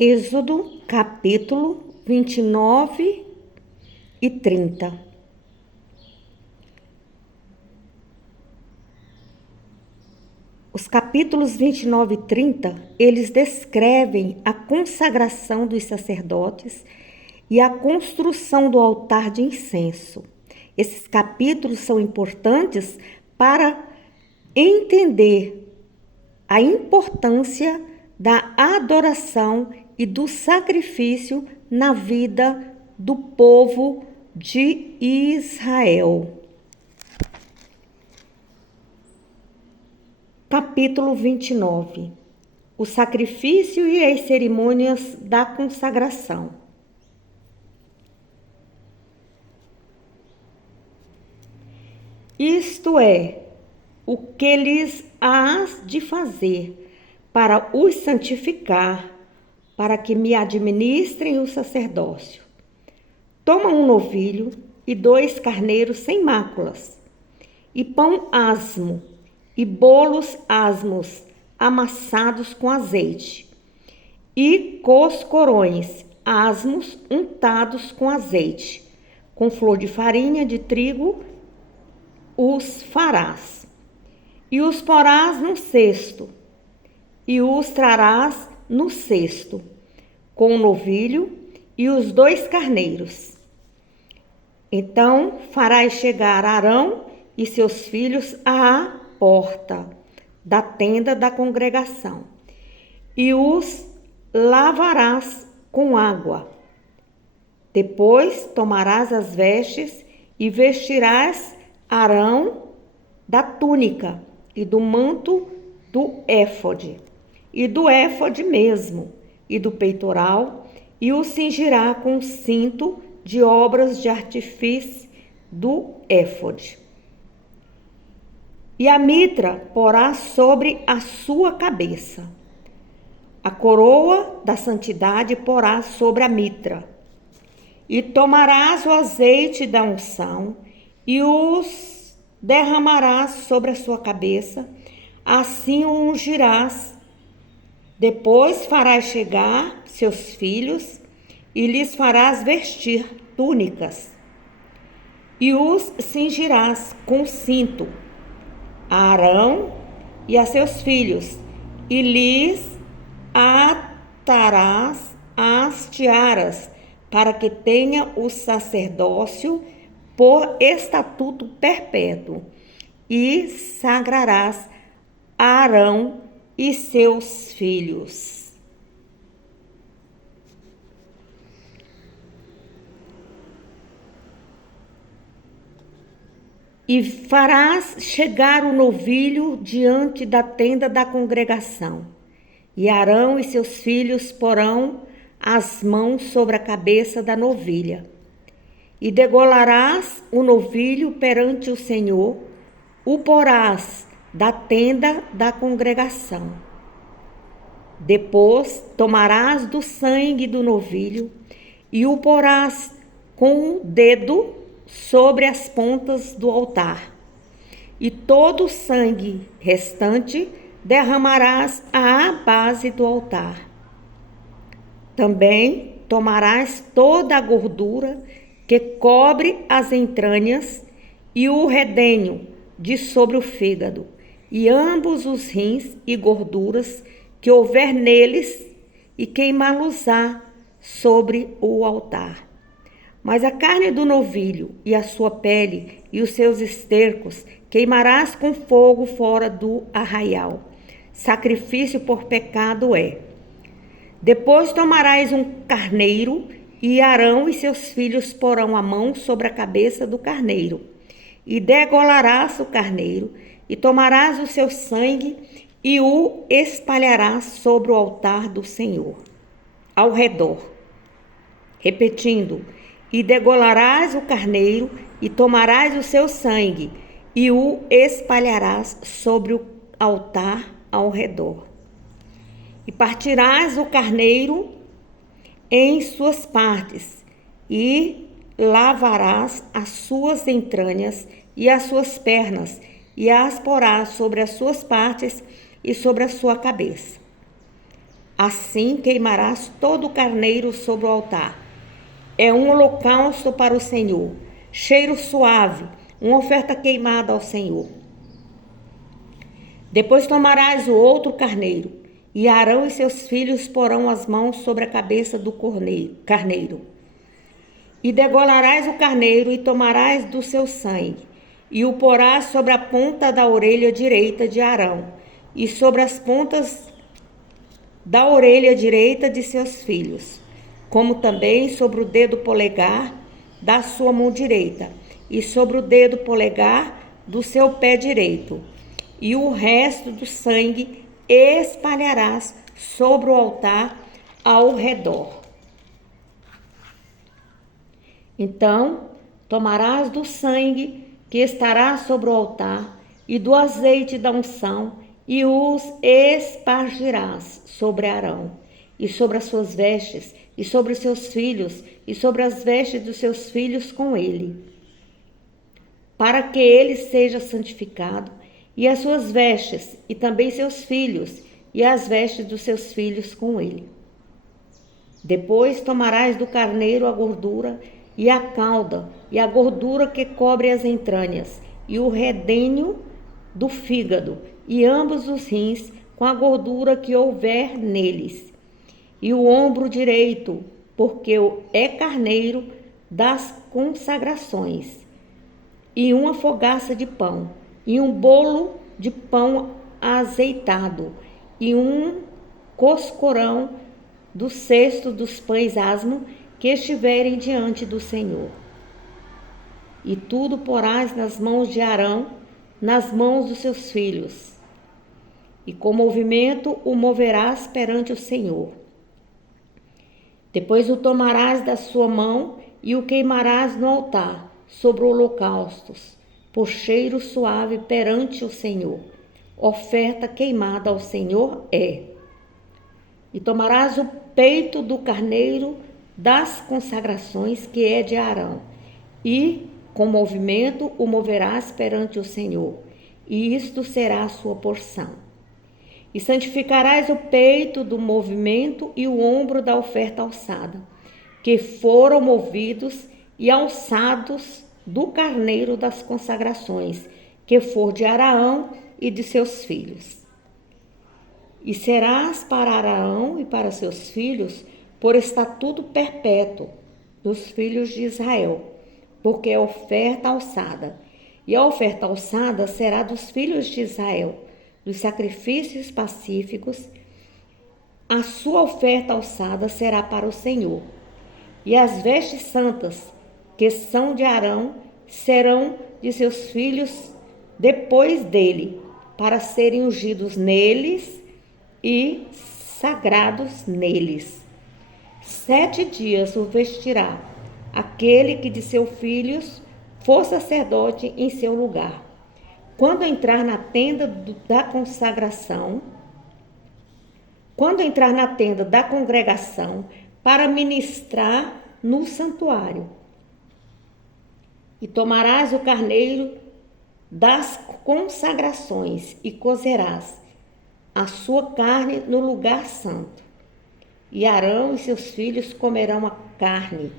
Êxodo, capítulo 29 e 30. Os capítulos 29 e 30, eles descrevem a consagração dos sacerdotes e a construção do altar de incenso. Esses capítulos são importantes para entender a importância da adoração e do sacrifício na vida do povo de Israel. Capítulo 29. O sacrifício e as cerimônias da consagração. Isto é, o que lhes hás de fazer para os santificar, para que me administrem o sacerdócio. Toma um novilho e 2 carneiros sem máculas, e pão asmo, e bolos asmos amassados com azeite, e coscorões asmos untados com azeite, com flor de farinha de trigo os farás, e os porás no cesto, e os trarás no cesto, com o novilho e os 2 carneiros. Então farás chegar Arão e seus filhos à porta da tenda da congregação, e os lavarás com água. Depois tomarás as vestes e vestirás Arão da túnica e do manto do éfode, e do éfode mesmo, e do peitoral, e o cingirá com o cinto de obras de artifício do éfode. E a mitra porá sobre a sua cabeça. A coroa da santidade porá sobre a mitra. E tomarás o azeite da unção e os derramarás sobre a sua cabeça, assim o ungirás. Depois farás chegar seus filhos e lhes farás vestir túnicas, e os cingirás com cinto a Arão e a seus filhos, e lhes atarás as tiaras, para que tenha o sacerdócio por estatuto perpétuo, e sagrarás a Arão e seus filhos. E farás chegar o novilho diante da tenda da congregação, e Arão e seus filhos porão as mãos sobre a cabeça da novilha. E degolarás o novilho perante o Senhor, o porás da tenda da congregação. Depois tomarás do sangue do novilho e o porás com o dedo sobre as pontas do altar, e todo o sangue restante derramarás à base do altar. Também tomarás toda a gordura que cobre as entranhas e o redenho de sobre o fígado, e ambos os rins e gorduras que houver neles, e queimá-los-á sobre o altar. Mas a carne do novilho e a sua pele e os seus estercos queimarás com fogo fora do arraial. Sacrifício por pecado é. Depois tomarás um carneiro, e Arão e seus filhos porão a mão sobre a cabeça do carneiro, e degolarás o carneiro, e tomarás o seu sangue, e o espalharás sobre o altar do Senhor, ao redor. Repetindo, e degolarás o carneiro, e tomarás o seu sangue, e o espalharás sobre o altar ao redor. E partirás o carneiro em suas partes, e lavarás as suas entranhas e as suas pernas, e as porás sobre as suas partes e sobre a sua cabeça. Assim queimarás todo o carneiro sobre o altar. É um holocausto para o Senhor, cheiro suave, uma oferta queimada ao Senhor. Depois tomarás o outro carneiro, e Arão e seus filhos porão as mãos sobre a cabeça do carneiro. E degolarás o carneiro e tomarás do seu sangue, e o porás sobre a ponta da orelha direita de Arão, e sobre as pontas da orelha direita de seus filhos, como também sobre o dedo polegar da sua mão direita, e sobre o dedo polegar do seu pé direito. E o resto do sangue espalharás sobre o altar ao redor. Então, tomarás do sangue que estará sobre o altar e do azeite da unção e os espargirás sobre Arão e sobre as suas vestes e sobre os seus filhos e sobre as vestes dos seus filhos com ele, para que ele seja santificado, e as suas vestes e também seus filhos e as vestes dos seus filhos com ele. Depois tomarás do carneiro a gordura e a cauda, e a gordura que cobre as entranhas, e o redenho do fígado, e ambos os rins, com a gordura que houver neles, e o ombro direito, porque é carneiro das consagrações, e uma fogaça de pão, e um bolo de pão azeitado, e um coscorão do cesto dos pães asmos que estiverem diante do Senhor. E tudo porás nas mãos de Arão, nas mãos dos seus filhos, e com movimento o moverás perante o Senhor. Depois o tomarás da sua mão e o queimarás no altar, sobre holocaustos, por cheiro suave perante o Senhor. Oferta queimada ao Senhor é. E tomarás o peito do carneiro das consagrações, que é de Arão, e com movimento o moverás perante o Senhor, e isto será a sua porção. E santificarás o peito do movimento e o ombro da oferta alçada, que foram movidos e alçados do carneiro das consagrações, que for de Arão e de seus filhos. E serás para Arão e para seus filhos por estatuto perpétuo dos filhos de Israel, porque é oferta alçada. E a oferta alçada será dos filhos de Israel, dos sacrifícios pacíficos. A sua oferta alçada será para o Senhor. E as vestes santas, que são de Arão, serão de seus filhos depois dele, para serem ungidos neles e sagrados neles. 7 dias o vestirá aquele que de seus filhos for sacerdote em seu lugar. Quando entrar na tenda da consagração, quando entrar na tenda da congregação para ministrar no santuário, e tomarás o carneiro das consagrações e cozerás a sua carne no lugar santo. E Arão e seus filhos comerão a carne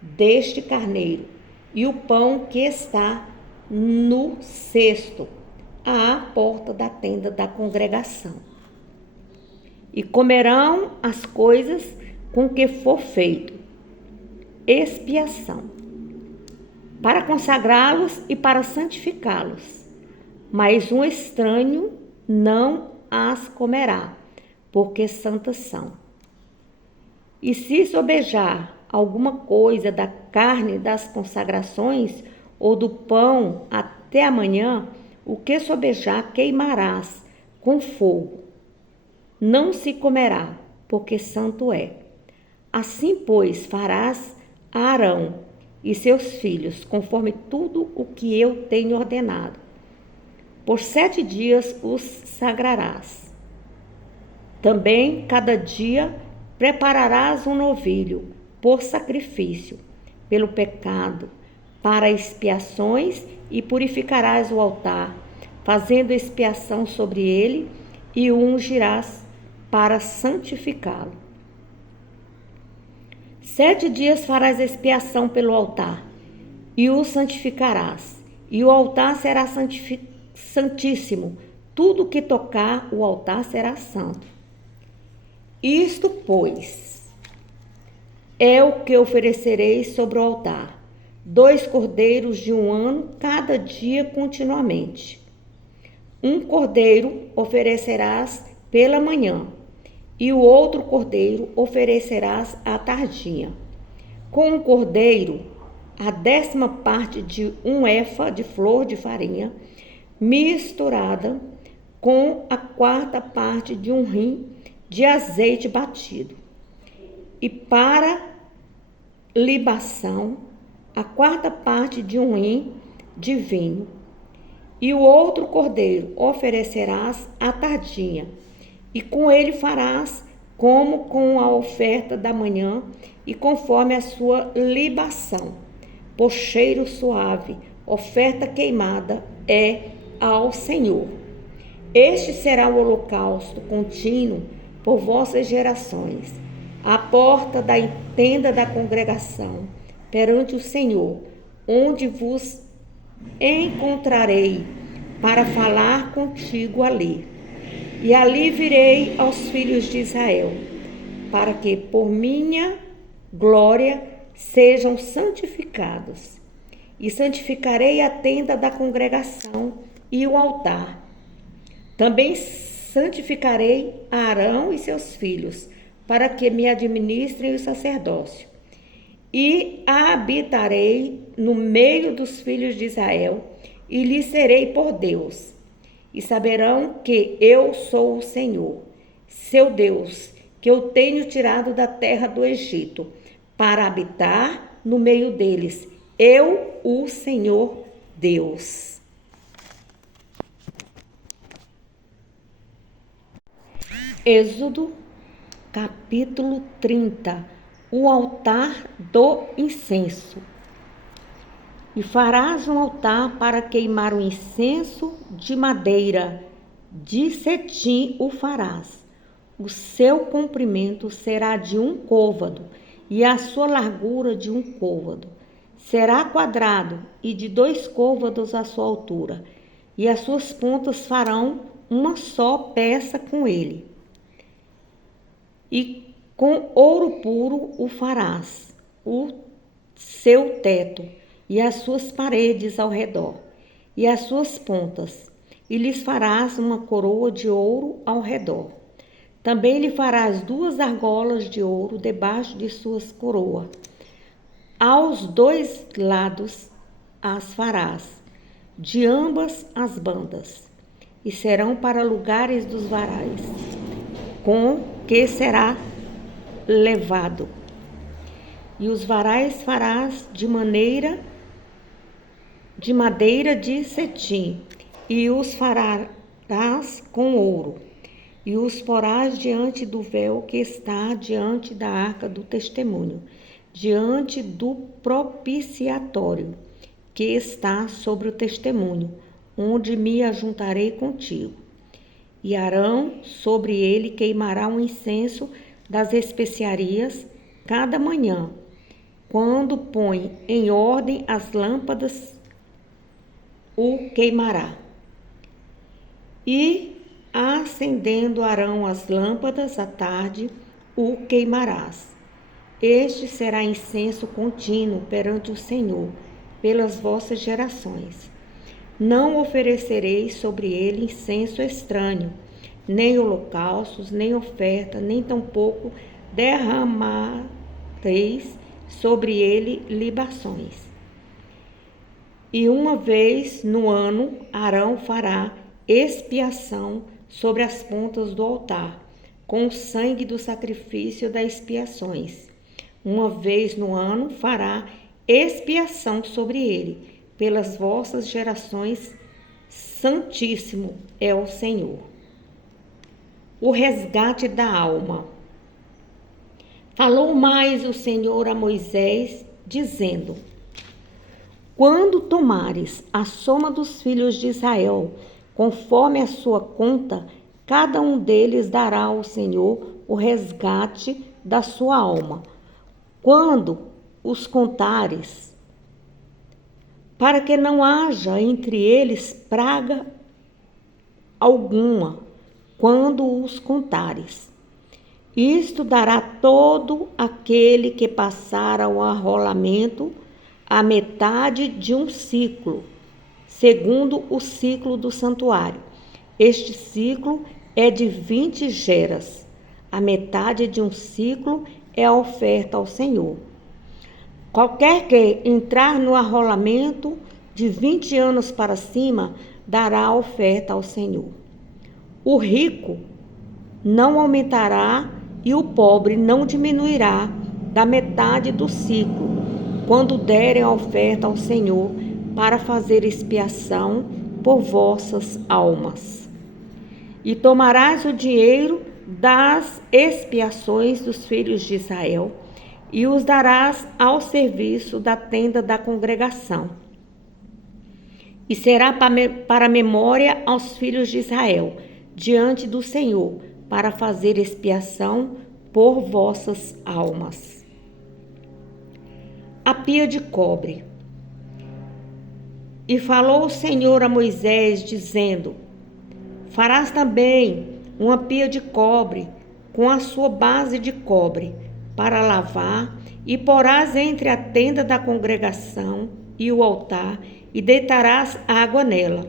deste carneiro e o pão que está no cesto à porta da tenda da congregação. E comerão as coisas com que for feito expiação, para consagrá-los e para santificá-los. Mas um estranho não as comerá, porque santas são. E se sobejar alguma coisa da carne das consagrações ou do pão até amanhã, o que sobejar queimarás com fogo. Não se comerá, porque santo é. Assim, pois, farás a Arão e seus filhos, conforme tudo o que eu tenho ordenado. Por 7 dias os sagrarás. Também, cada dia, prepararás um novilho por sacrifício, pelo pecado, para expiações, e purificarás o altar, fazendo expiação sobre ele, e o ungirás para santificá-lo. 7 dias farás expiação pelo altar, e o santificarás, e o altar será santíssimo. Tudo que tocar o altar será santo. Isto, pois, é o que oferecereis sobre o altar: 2 cordeiros de 1 ano, cada dia continuamente. 1 cordeiro oferecerás pela manhã, e o outro cordeiro oferecerás à tardinha. Com um cordeiro, a 10ª parte de 1 efa de flor de farinha, misturada com a 4ª parte de 1 rim de azeite batido. E para libação, a 4ª parte de 1 rim de vinho. E o outro cordeiro oferecerás à tardinha, e com ele farás como com a oferta da manhã, e conforme a sua libação, por cheiro suave, oferta queimada é ao Senhor. Este será o holocausto contínuo por vossas gerações, à porta da tenda da congregação, perante o Senhor, onde vos encontrarei para falar contigo ali. E ali virei aos filhos de Israel, para que por minha glória sejam santificados. E santificarei a tenda da congregação e o altar. Também santificarei Arão e seus filhos, para que me administrem o sacerdócio. E habitarei no meio dos filhos de Israel, e lhes serei por Deus. E saberão que eu sou o Senhor, seu Deus, que eu tenho tirado da terra do Egito, para habitar no meio deles. Eu, o Senhor Deus. Êxodo, capítulo 30. O altar do incenso. E farás um altar para queimar o incenso de madeira, de cetim o farás. O seu comprimento será de 1 côvado, e a sua largura de 1 côvado. Será quadrado, e de 2 côvados a sua altura, e as suas pontas farão uma só peça com ele. E com ouro puro o farás, o seu teto, e as suas paredes ao redor, e as suas pontas, e lhes farás uma coroa de ouro ao redor. Também lhe farás 2 argolas de ouro debaixo de suas coroas. Aos 2 lados as farás, de ambas as bandas, e serão para lugares dos varais, com que será levado. E os varais farás de madeira de cetim, e os farás com ouro, e os porás diante do véu que está diante da arca do testemunho, diante do propiciatório que está sobre o testemunho, onde me ajuntarei contigo. E Arão sobre ele queimará um incenso das especiarias cada manhã, quando põe em ordem as lâmpadas, o queimará. E, acendendo Arão as lâmpadas à tarde, o queimarás. Este será incenso contínuo perante o Senhor, pelas vossas gerações. Não oferecereis sobre ele incenso estranho, nem holocaustos, nem oferta, nem tampouco derramareis sobre ele libações. E uma vez no ano, Arão fará expiação sobre as pontas do altar, com o sangue do sacrifício das expiações. Uma vez no ano fará expiação sobre ele, pelas vossas gerações. Santíssimo é o Senhor. O resgate da alma. Falou mais o Senhor a Moisés, dizendo: quando tomares a soma dos filhos de Israel, conforme a sua conta, cada um deles dará ao Senhor o resgate da sua alma. Quando os contares, para que não haja entre eles praga alguma, quando os contares. Isto dará todo aquele que passar ao arrolamento a metade de um ciclo, segundo o ciclo do santuário. Este ciclo é de 20 geras. A metade de um ciclo é a oferta ao Senhor. Qualquer que entrar no arrolamento de 20 anos para cima, dará a oferta ao Senhor. O rico não aumentará e o pobre não diminuirá da metade do ciclo, quando derem a oferta ao Senhor para fazer expiação por vossas almas. E tomarás o dinheiro das expiações dos filhos de Israel e os darás ao serviço da tenda da congregação. E será para memória aos filhos de Israel, diante do Senhor, para fazer expiação por vossas almas. A pia de cobre. E falou o Senhor a Moisés, dizendo: farás também uma pia de cobre, com a sua base de cobre, para lavar, e porás entre a tenda da congregação e o altar, e deitarás água nela.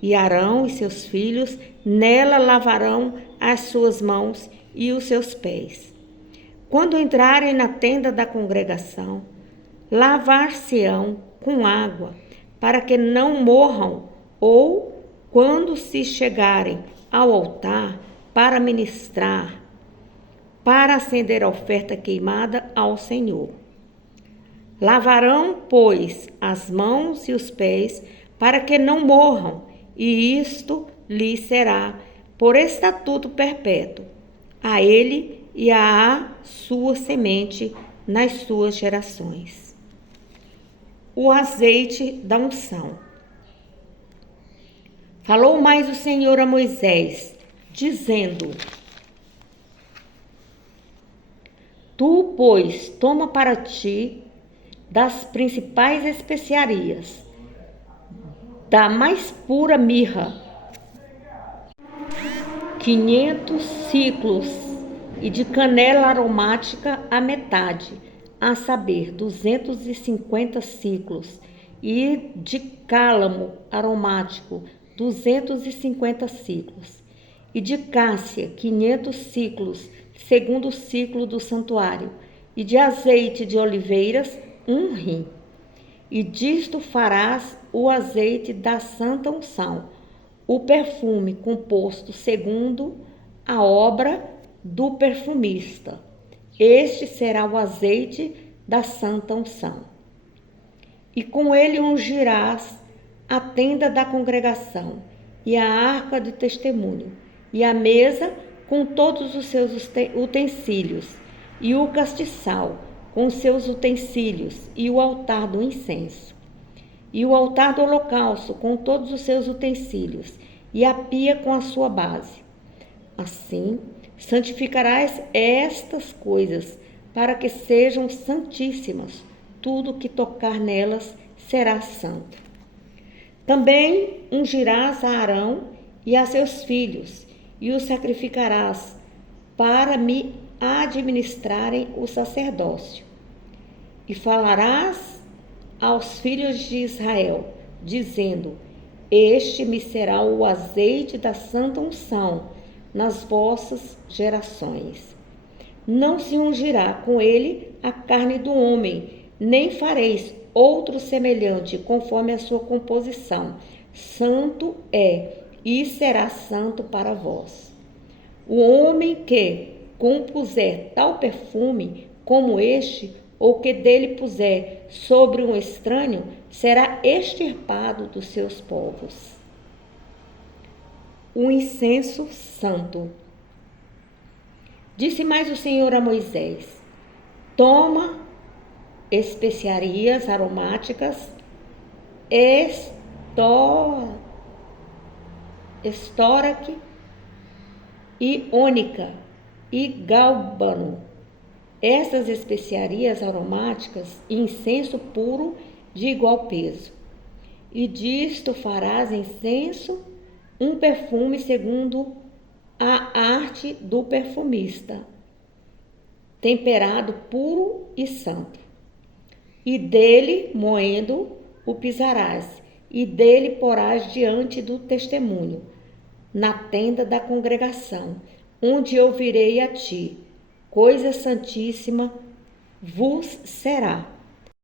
E Arão e seus filhos nela lavarão as suas mãos e os seus pés. Quando entrarem na tenda da congregação, lavar-se-ão com água, para que não morram, ou quando se chegarem ao altar para ministrar, para acender a oferta queimada ao Senhor. Lavarão, pois, as mãos e os pés, para que não morram, e isto lhe será por estatuto perpétuo, a ele e à sua semente nas suas gerações. O azeite da unção. Falou mais o Senhor a Moisés, dizendo: tu, pois, toma para ti das principais especiarias, da mais pura mirra, 500 ciclos, e de canela aromática a metade, a saber, 250 ciclos, e de cálamo aromático, 250 ciclos, e de cássia, 500 ciclos, segundo o ciclo do santuário, e de azeite de oliveiras, 1 rim. E disto farás o azeite da santa unção, o perfume composto segundo a obra do perfumista. Este será o azeite da santa unção. E com ele ungirás a tenda da congregação, e a arca do testemunho, e a mesa com todos os seus utensílios, e o castiçal com os seus utensílios, e o altar do incenso, e o altar do holocausto com todos os seus utensílios, e a pia com a sua base. Assim, santificarás estas coisas, para que sejam santíssimas. Tudo que tocar nelas será santo. Também ungirás a Arão e a seus filhos, e os sacrificarás para me administrarem o sacerdócio. E falarás aos filhos de Israel, dizendo: este me será o azeite da santa unção nas vossas gerações. Não se ungirá com ele a carne do homem, nem fareis outro semelhante, conforme a sua composição. Santo é, e será santo para vós. O homem que compuser tal perfume como este, ou que dele puser sobre um estranho, será extirpado dos seus povos. O incenso santo. Disse mais o Senhor a Moisés: toma especiarias aromáticas, estoraque, e ônica e gálbano. Estas especiarias aromáticas e incenso puro de igual peso. E disto farás incenso, um perfume segundo a arte do perfumista, temperado puro e santo. E dele, moendo, o pisarás, e dele porás diante do testemunho, na tenda da congregação, onde eu virei a ti. Coisa santíssima vos será.